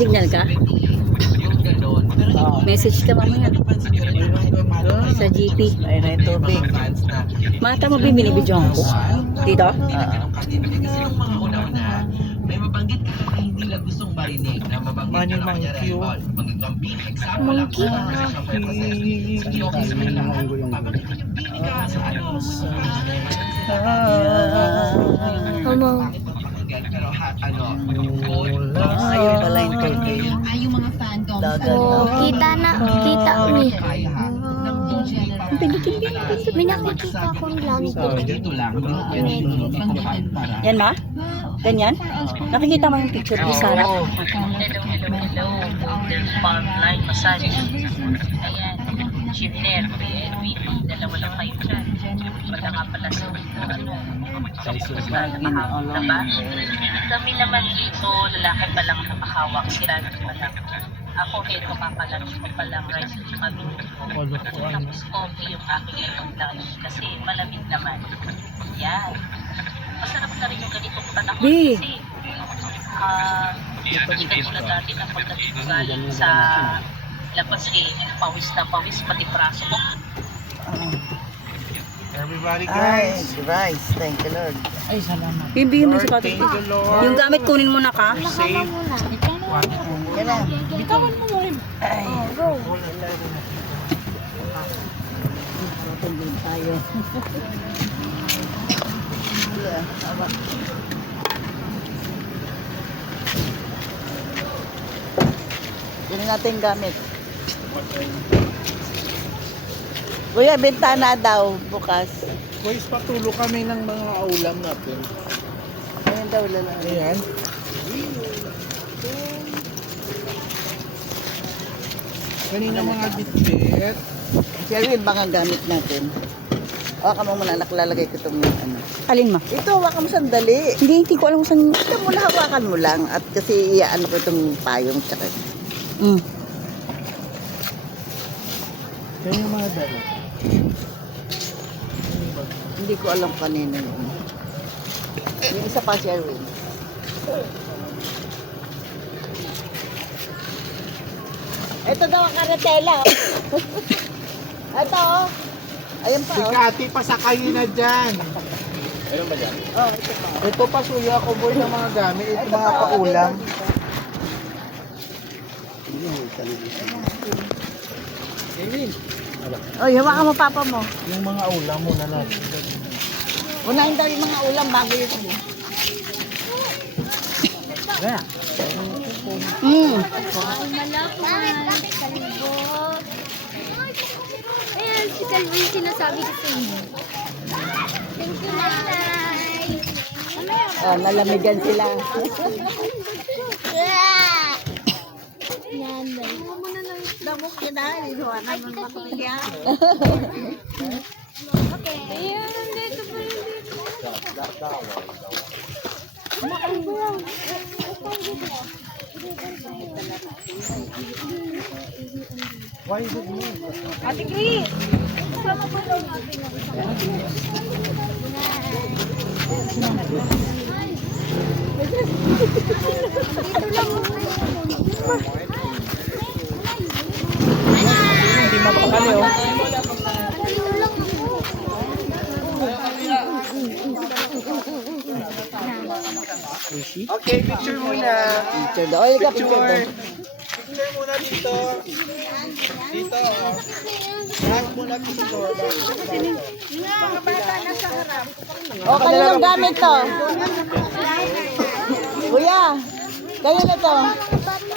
signal ka? Message ka mamaya. Sa GP. Ay, na yung tubig. Mata mo binibidyohan ko? Dito? May mabanggit ka na hindi na gustong marinig na mabanggit ka na kanya Monkey. Homo. Ayun pala yung tubig. Yung mga fan dogs. Oh, kita na. Kita mi. May nakikita akong langgo. Dito lang. Yan ma? Ganyan? Nakikita mo yung picture ni Sarah? Hello, Palm Line Massage. Ayan, Chipner, Edwin, dalawa lang kayo dyan. Wala nga pala sa basta nakahawak na ba? Kami naman dito, lalaki pa lang nakahawak, sila pa lang. Ako, heto kakalunch ko pa lang, rice at saka minuto. Tapos coffee yung aking lunch kasi malamig naman. Yan. Masarap na rin yung ganitong panahon Di. kasi hindi ka tulad dati na pagdating ko galing sa labas pawis na pawis pati praso ko. Everybody Ay, guys, Christ. Thank you, Lord. Ay, salamat. Bibigyan mo sa thank you Lord. Yung gamit kunin mo na ka? Nakama muna. Yan na. Bitawan mo rin. Ay. Go. Tungguin tayo. Yan natin gamit. Kuya, bintana daw bukas. Boys, patulo kami ng mga ulam natin. Ayun daw lalaki. Ayan. Kanina mga bitbit. Sherwin, baka gamit natin. Waka mo muna, naklalagay ko itong ano. Alin ma? Ito, waka mo sandali. Hindi ko alam kung saan. Ito muna, hawakan mo lang. At kasi iyaano ko itong payong tsaka. Mm. Yan yung mga dala. Hindi ko alam kanina yun. Yung isa pa, Sherwin. Ito daw ang karatela. Ito, oh. Ayan pa, Si oh. Kati, pasakayin na dyan. Oh, ito pa. Ito pa suya ko boy ng mga gamit. Ito Ito mga pa, paulam. Oh, hawakan mo papa mo. Yung mga ulam muna natin. Unahin daw yung mga ulam bago yun. Yeah. Mm. Malakman. Kalbo. Ayan, si Calvin sinasabi ko sa inyo. Thank you, Nanay. Oh, nalamigan sila. Yan, Nay. Damok yun na, hawakan mo matuloy. Okay. Ayan, nandito pa yun dito. Why is it me? Ate Chris! Hindi mapakali oh. Dito lang ako. Okay, picture muna. Picture daw. Oy, ka picture daw. Picture muna dito. Dito. Lahat muna picture. Oh, kanilang gamit to. Kuya, kayo na to.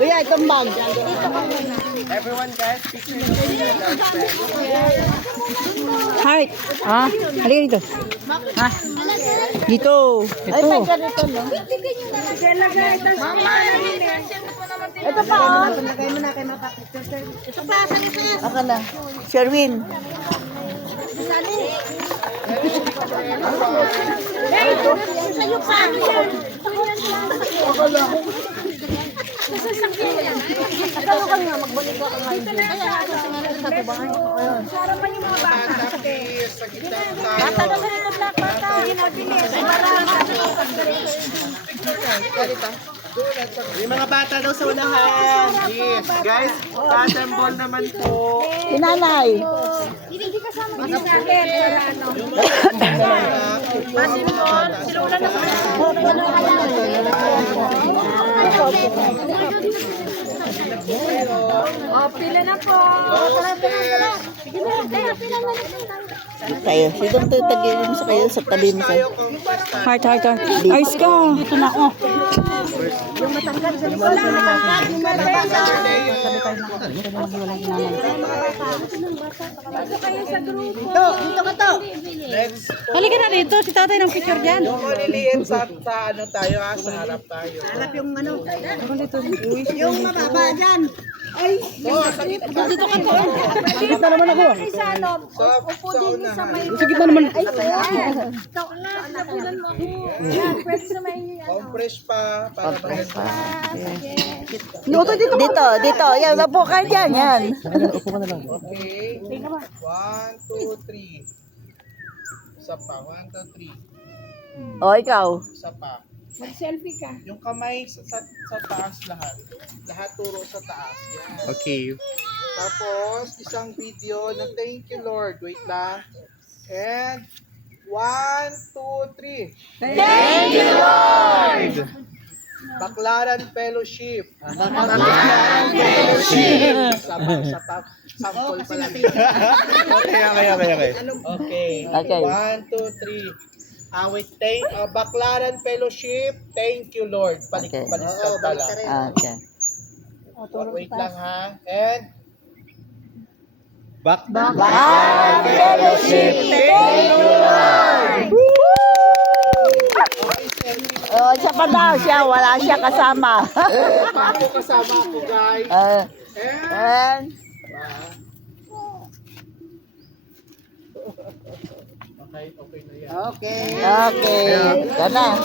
Kuya, itong bag. Everyone guys, picture Heart! Ah, halika dito. Ha? Dito. Ay, may ganito, no? Ito pa, oh. Ito pa, salit. Aka na. Sherwin. Sa'yo pa. Ikaw ka nga, magbalik ako ngayon. Kaya ako sinanay sa tubangan ko. Sarapan yung mga bata. sa gitna sa Bata na ganito black bata. Ginabilis. Marama. picture guys. Kalita. Yung mga bata daw sa unahan. Yes. Guys, assemble naman po. Sinanay. Kayo, sidong tagilin sa kayo sa tabi mo sa. Heart, heart, heart. Ayos ka. Dito na ako. Next. Halika na dito. Si tatay ng picture dyan. Yung maliliit sa ano tayo sa harap tayo. Harap yung ano. Yung mababa dyan. Dito ka to. Sa unahan. Sa gitna naman. Ay, Compress pa para maganda. Dito. Yan, upo ka dyan. Yan. Okay. 1, 2, 3. Isa pa. 1, 2, 3. O, ikaw. Isa pa. Mag-selfie ka. Yung kamay sa taas lahat. Lahat turo sa taas. Yan. Okay. Tapos, isang video na thank you Lord. Wait lang. And 1, 2, 3. Thank you Lord! Baklaran Fellowship. Baklaran Fellowship. Sample pa lang. Okay. Okay. Okay. 1, 2, 3. Wait, Baklaran Fellowship, thank you Lord. Okay. Baliktad pala. Okay. Wait lang ha. And Fellowship. Thank you, Lord. Oh, isa pa daw siya. Wala siya kasama. ako kasama ako guys. And Okay na yan. okay. Gana.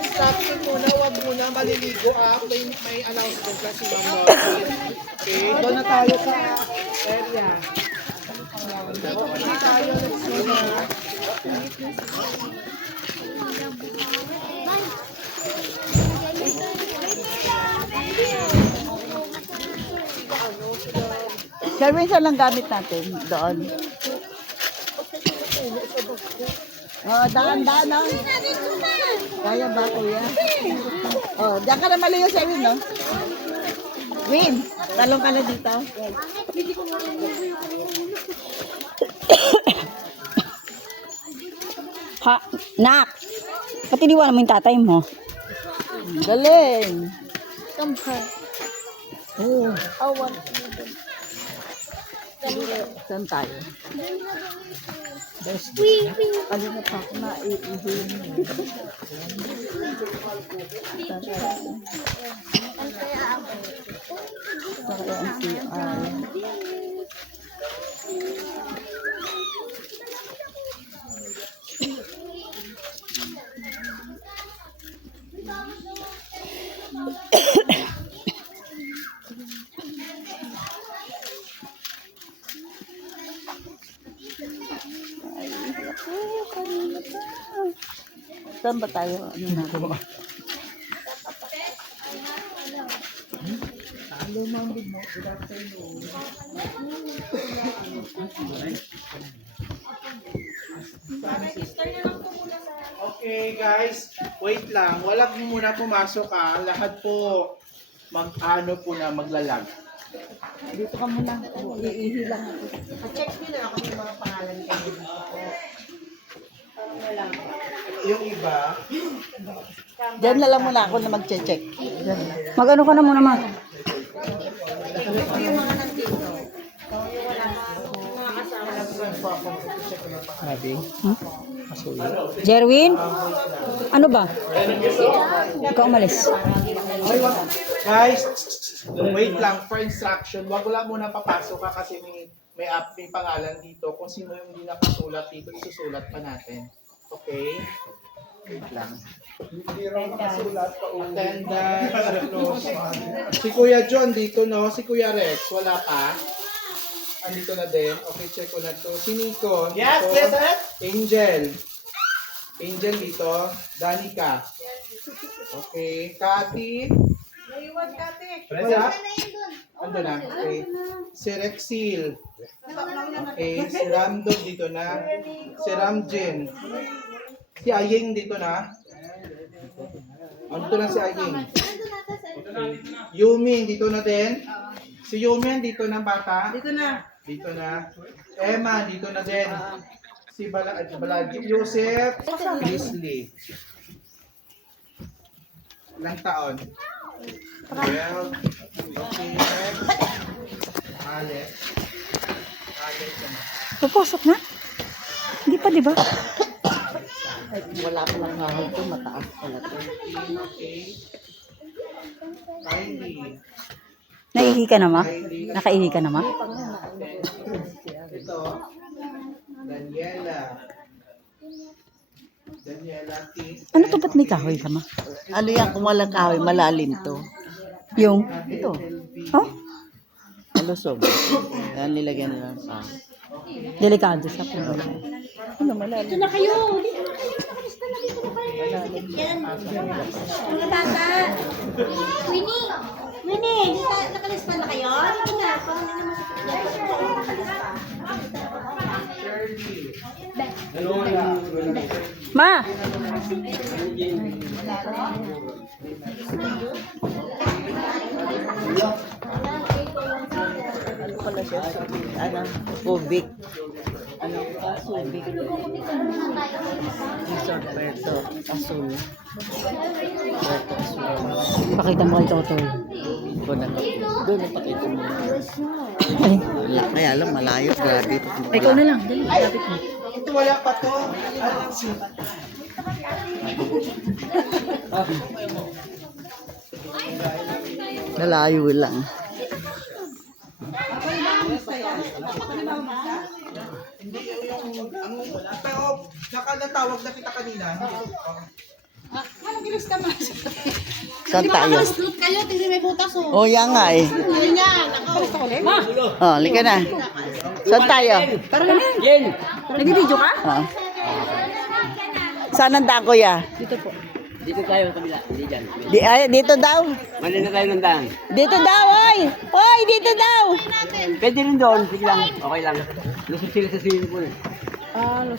Instruction muna, wag muna maliligo may announcement lang si Ma'am Lottie. Okay, doon na tayo sa area. Hindi tayo nagsuna. Sherwin, saan lang gamit natin? Doon. Oh, daan, no? Kaya ba, kuya? Oh, diyan ka na maliyo, Sherwin, no? Win, talong ka na dito. Ha, nak. Pati iniwan mo yung tatay mo. Galing. Oh. Saan tayo? Kanina pa ako na iihin. Saka ang CR. Saan ba tayo? Ano natin? Okay guys, wait lang. Walang muna pumasok ha. Lahat po maglalag. Dito ka muna. Iihi lang ako. Yung iba, Diyan na lang muna ako na mag-check. Mag-ano ka na muna, ma? Jerwin? Ano ba? Ikaw umalis. guys, wait lang for instruction. Wag lang muna papasok ka kasi may pangalan dito. Kung sino yung hindi nakasulat dito, isusulat pa natin. Okay? Wait lang. Hindi raw nakasulat pa. Attendance, close. Si Kuya John dito, no? Si Kuya Rex, wala pa. Andito na din. Okay, check ko na to. Si Nico. Yes, yes, yes. Angel. Angel dito. Danica. Okay. Cathy. Wala? Ando na. Okay. Si Rexil. Okay. Si Ramdog dito na. Si Ramjen. Si Aying dito na. Ando na si Aying. Yumi dito na din. Si Yumi dito na bata. Dito na. Dito na. Emma dito na din. Si Balagi. Joseph. Leslie. Ilang taon? 12. Okay, next. Alex. Alex naman. Papasok na? Hindi pa, di ba? Ay, wala pa lang hahon to, mataas pala to. Okay. Kylie. Naihi ka na, ma? Nakaihi ka na, ma? Ito. Daniela. Daniela T. Ano to, ba't may kahoy ka, ma? Ano yan, kung walang kahoy, malalim to. Yung? Ito, Oh? malusog. Yan nilagyan nila sa... Delikado sa puno. Ano, malalim. Dito na kayo. Mga bata. Winnie. Winnie, nakalista na kayo? Dito na. Parang hindi naman Ma! Ano pala siya? Ano? Kubik. Ano? Kubik. Resort Puerto Azul. Puerto Azul. Pakita mo kay Totoy. Doon ang pakita mo. Ay, Kaya lang, malayo. Grabe. ikaw na lang. Dali, lapit mo. Ito wala pa to. Alex. Malayo lang. Hindi yung pero nakalawag na kita kanina. Saan tayo? kayo, tingnan may butas oh. Oh, yan nga eh. Oh, lika na. Saan tayo? Parang ganun. Nag-video ka? Oh. Saan ang daan, kuya? Dito po. Dito tayo sa kabila, hindi dyan. Dito daw. Mali na tayo ng daan. Dito daw, oy! Oy, dito daw! Pwede rin doon, sige lang, okay lang. Lusot sila sa swimming pool.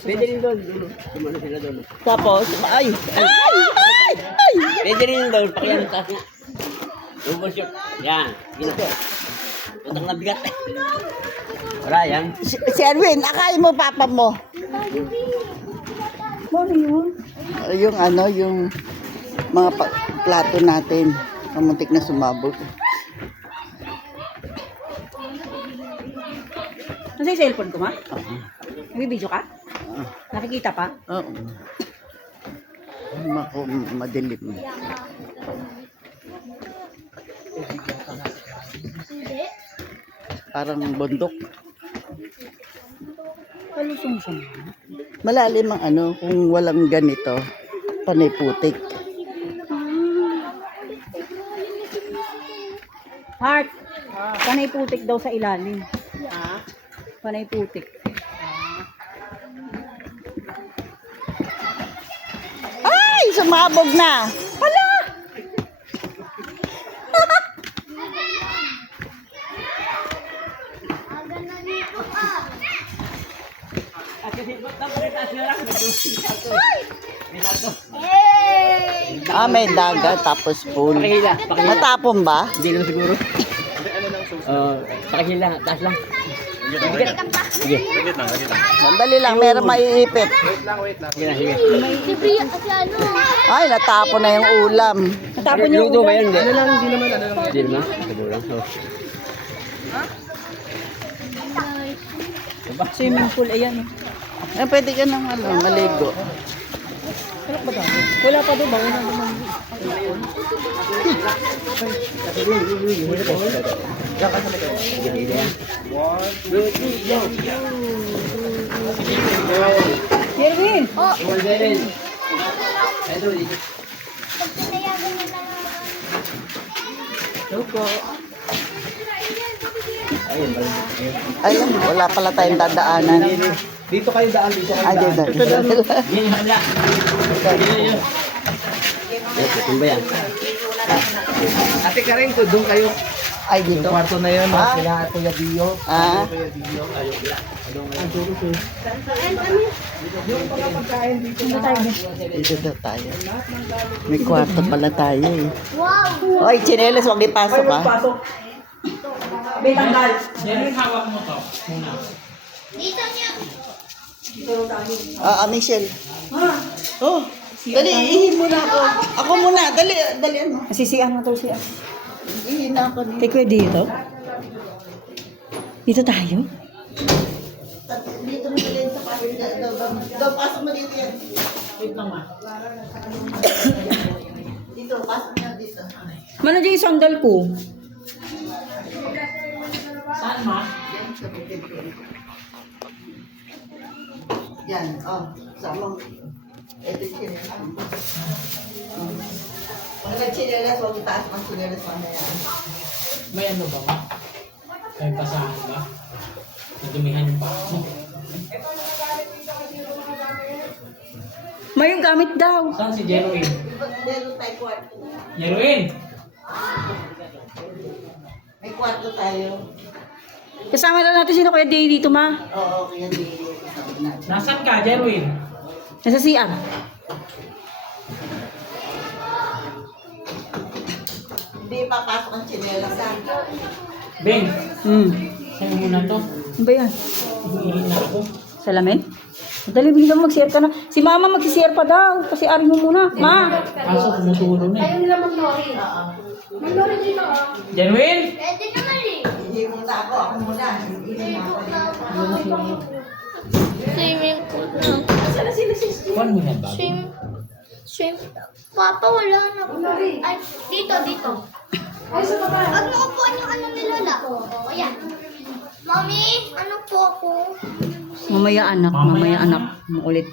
Pwede rin doon, tumano sila doon. Tapos, ay! Ay! Ay! Ay! Pwede rin doon, pakilang taas nga. Double shot, yan, gina. Utang na bigat eh. Wala yan. Si Erwin, akain mo papa mo. Ano yun? Yung ano, yung mga plato natin. Kamuntik na sumabog. Nasa yung cellphone ko, ma? Nag-video ka? Nakikita pa? Oo. Madilim. Parang bundok. Kalusong siya. Malalim ang ano, kung walang ganito, panay putik. Heart! Panay putik daw sa ilalim. Panay putik. Ay! Sumabog na! Hala! May dagat tapos pool. Pakihila, pakihila. Natapon ba? Hindi lang siguro. Pakihila, taas lang. Sige. Sandali lang, meron maiipit. Sige na, sige. Siyempre, kasi ano. Ay, natapon na yung ulam. Natapon niyo Luto ba yan? Hindi. Ano lang, hindi naman. Hindi naman, siguro lang. swimming pool. Ayan. Eh, pwede ka nang ano, maligo. Wala pa doon ba? Wala naman. Sherwin! Ayun, wala pala tayong dadaanan. Dito kayo daan, dito kayo Ay, daan. dito. Yan yung kabila. Ito ba yan? Ate Karen, doon kayo. Ay, dito. Kwarto na yun, Ah. sila Kuya Dio. Ah, dito daw tayo. May kwarto pala tayo eh. Wow! Oy, chinelas, huwag ipasok ha. May tanggal. Dito niya. Michelle. Oh, dali, ihin muna ako. Ako muna, dali ano. Nasisiyan mo to siya. Ihin na ako dito. Take away dito. Dito tayo? Dito mo din sa paligid. Daw, pasok mo dito yan. Wait lang ma. Dito, pasok mo dito. Mano dyan yung sandal ko? Yan, sama. Ito yung chinelas. Pag nag-chinelas, huwag itaas ng chinelas mamaya. May ano ba ma? May basahan ba? Nadumihan pa ako. May yung gamit daw. Saan si Jeroen? Meron tayo kwarto. Jeroen! May kwarto tayo. Kasama na natin sino Kuya Day dito, ma. Oo, kaya di sabi natin. Nasaan ka, Jeroen? Nasa CR. Hindi papasok ang chinelas. Ben, sa'yo muna to. Ano ba yan? Iihin na ako. Salamin? Dali, bilang mag-share ka na. Si mama mag-share pa daw. Kasi ari mo muna. Ma! Kaso tumutulo na eh. Ayaw nila mag-lori. May lori dito ah. Jeroen! Pwede naman eh. Hindi muna ako muna. Hindi na ako. Swimming pool na. Kuhan mo na ba? Swim. Papa, wala na. Ay, dito. Ay, sa baba. Wag mo upuan yung ano ni Lola. O, yan. Mami, ano po ako? Mamaya anak. Makulit.